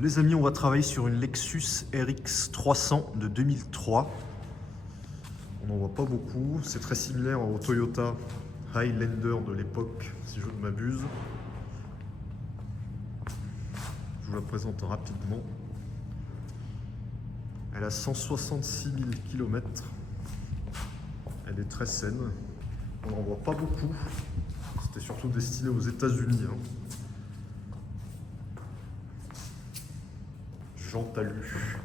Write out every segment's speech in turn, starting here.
Les amis, on va travailler sur une Lexus RX 300 de 2003. On n'en voit pas beaucoup. C'est très similaire au Toyota Highlander de l'époque, si je ne m'abuse. Je vous la présente rapidement. Elle a 166 000 km. Elle est très saine. On n'en voit pas beaucoup. C'était surtout destiné aux États-Unis. Jean Talus.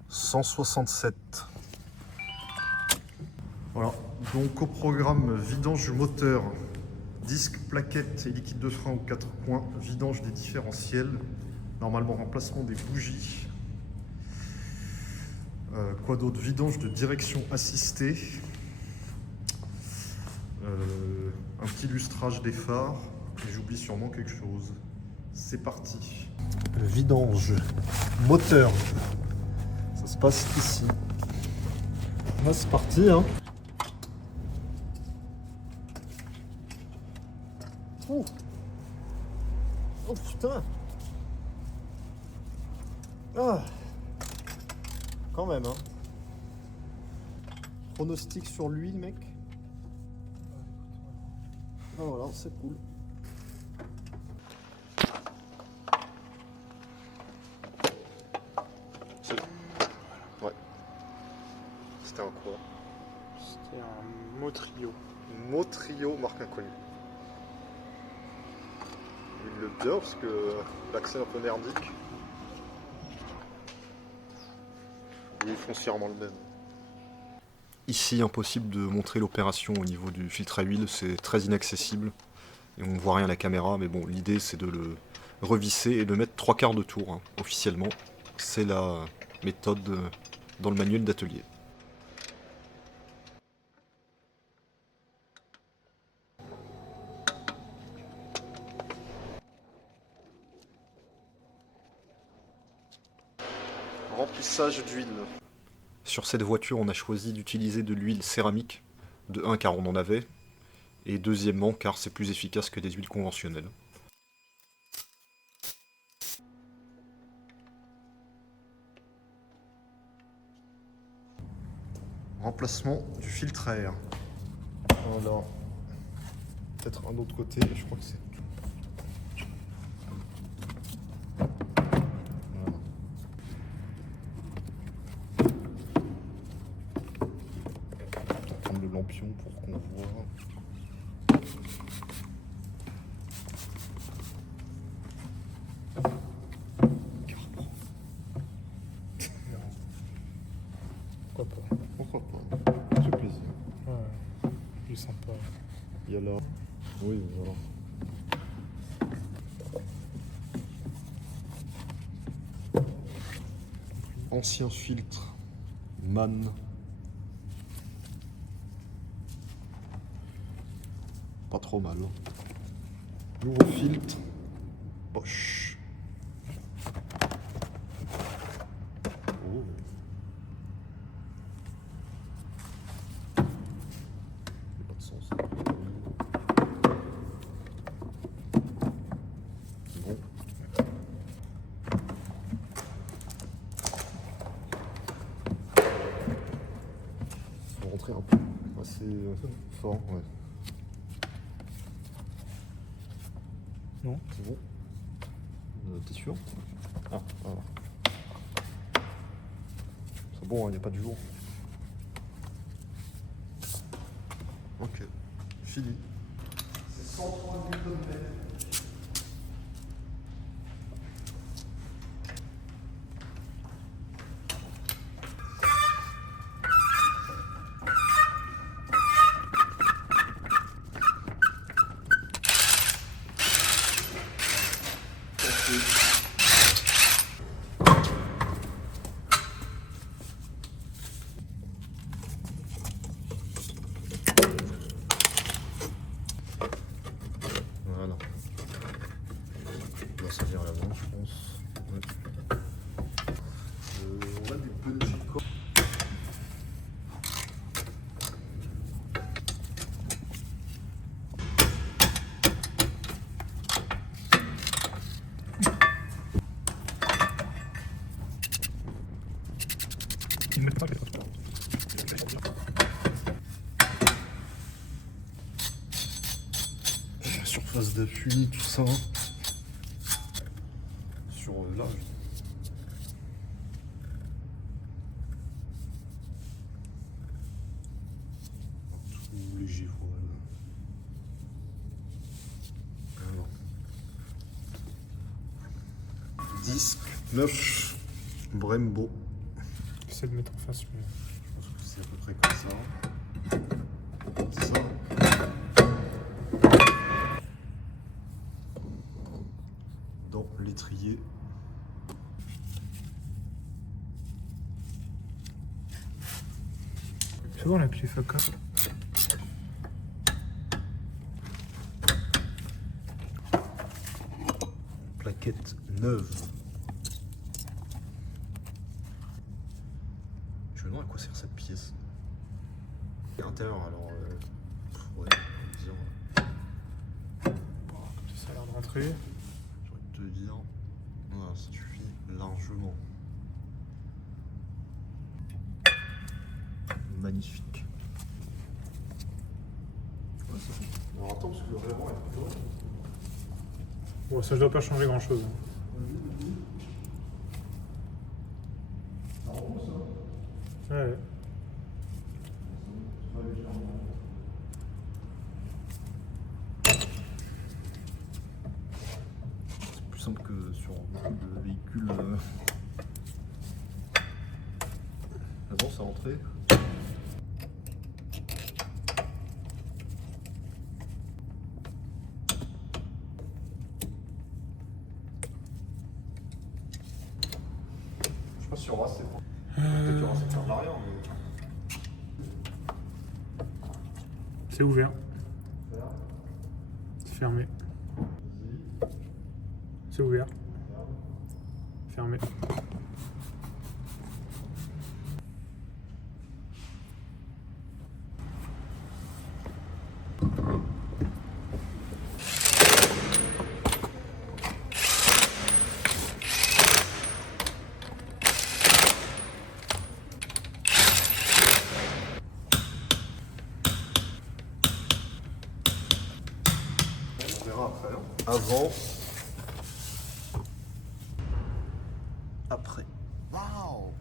« 167. » Voilà, donc au programme vidange du moteur, disque, plaquettes et liquide de frein aux 4 coins, vidange des différentiels, normalement remplacement des bougies. Quoi d'autre? Vidange de direction assistée. Un petit lustrage des phares. Et j'oublie sûrement quelque chose. C'est parti. Le vidange moteur. Ça se passe ici. Là, c'est parti, hein. Oh, oh putain. Ah. Quand même, hein. Pronostic sur l'huile, mec. Ah voilà, c'est cool. C'est bon. Ouais. C'était un quoi? C'était un Motrio. Motrio, marque inconnue. Il le bien parce que l'accès est un peu merdique. Oui, foncièrement le même. Ici, impossible de montrer l'opération au niveau du filtre à huile, c'est très inaccessible. Et on ne voit rien à la caméra, mais bon, l'idée c'est de le revisser et de mettre 3/4 de tour, hein, officiellement. C'est la méthode dans le manuel d'atelier. Remplissage d'huile. Sur cette voiture, on a choisi d'utiliser de l'huile céramique. De 1, car on en avait. Et deuxièmement, car c'est plus efficace que des huiles conventionnelles. Remplacement du filtre à air. Voilà. Peut-être un autre côté, je crois que c'est tout. Voilà. On va prendre le lampion pour qu'on voit. Pourquoi pas? Pourquoi pas? Ça fait plaisir. Ouais, plus sympa. Il y a là. Oui, voilà. Ancien filtre MAN. Pas trop mal. Nouveau filtre Bosch. Oh. Pas de sens. Bon. Faut rentrer un peu assez fort, ouais. Non? C'est bon? T'es sûr? Ah, voilà. C'est bon, il n'y a pas du jour. Ok, fini. C'est 103 Nm. Voilà. Phase d'appui, tout ça. Sur l'âge. Tout léger, voilà. Alors. Disque neuf Brembo. J'essaie de mettre en face, mais. Je pense que c'est à peu près comme ça. C'est ça. Dans l'étrier. Fais voir la clé FACA. Plaquette neuve. Je me demande à quoi sert cette pièce. À l'intérieur, alors. Ouais, on va dire. Ça a l'air de rentrer. J'ai envie de te dire. Voilà, ça suffit largement. Magnifique. Ouais, ça fait. Alors attends, parce que le rayonnement est plutôt. Bon, ça ne doit pas changer grand chose. Ouais. C'est plus simple que sur beaucoup de véhicules. Ah bon, c'est rentré. Je sais pas si on va c'est bon. Peut-être qu'il y aura cette carte arrière, mais. C'est ouvert. C'est fermé. C'est ouvert. Fermé. On verra après. Avant. Après. Waouh!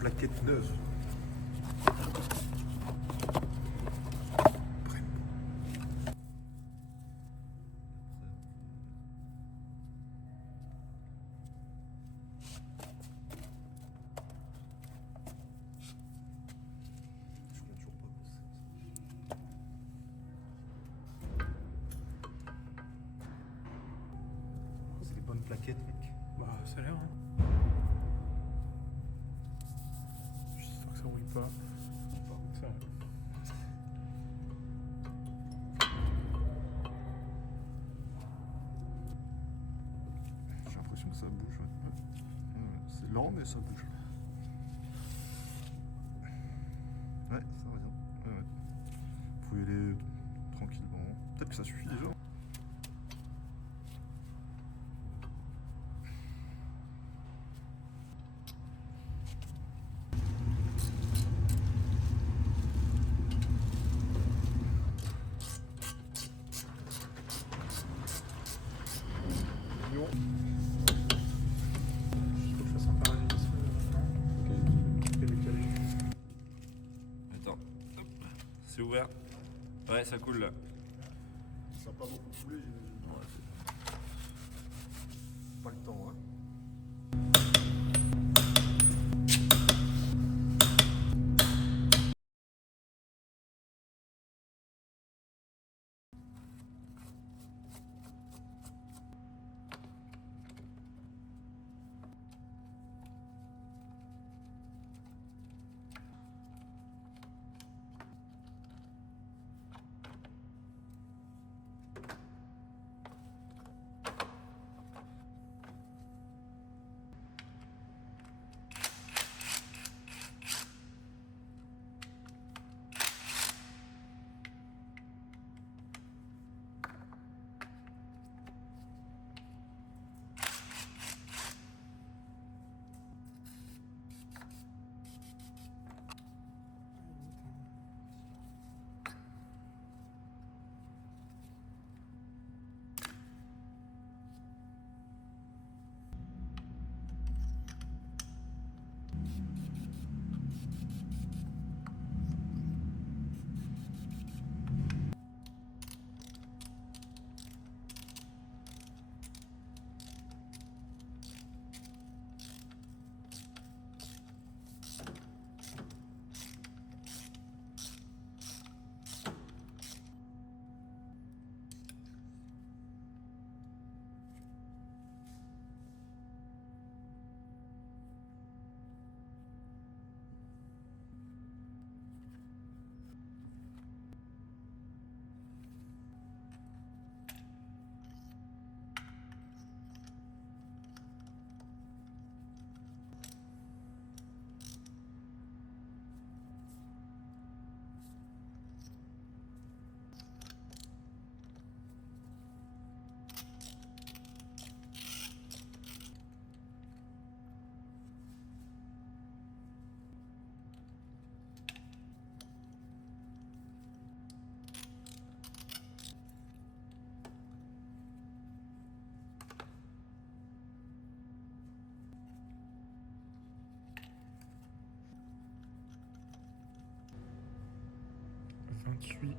Plaquette neuve. C'est des bonnes plaquettes, mec. Bah, ça a l'air, hein. J'espère que ça rouille pas. Ça roule. J'ai l'impression que ça bouge. C'est lent, mais ça bouge. Ouais, ça va bien. Ouais. Vous pouvez y aller tranquillement. Peut-être que ça suffit déjà. bon. Faut que je fasse un parallélisme maintenant. Ok. Décalé. Attends. Hop. C'est ouvert. Ouais, ça coule là. Ça n'a pas beaucoup coulé, j'imagine. Ouais, Pas le temps, hein.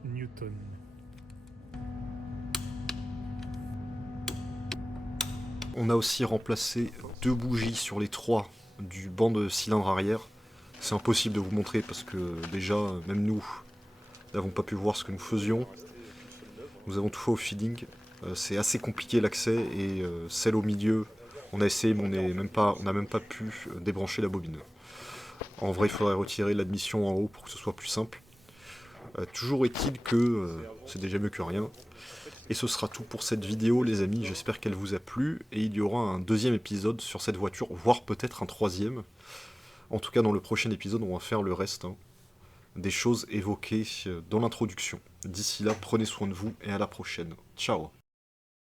Newton. On a aussi remplacé 2 bougies sur les 3 du banc de cylindre arrière. C'est impossible de vous montrer parce que déjà, même nous, n'avons pas pu voir ce que nous faisions. Nous avons tout fait au feeling. C'est assez compliqué l'accès et celle au milieu, on a essayé mais on n'a même pas pu débrancher la bobine. En vrai, il faudrait retirer l'admission en haut pour que ce soit plus simple. Toujours est-il que c'est déjà mieux que rien. Et ce sera tout pour cette vidéo les amis, j'espère qu'elle vous a plu, et il y aura un 2e épisode sur cette voiture, voire peut-être un 3e. En tout cas dans le prochain épisode on va faire le reste, hein, des choses évoquées dans l'introduction. D'ici là, prenez soin de vous et à la prochaine. Ciao.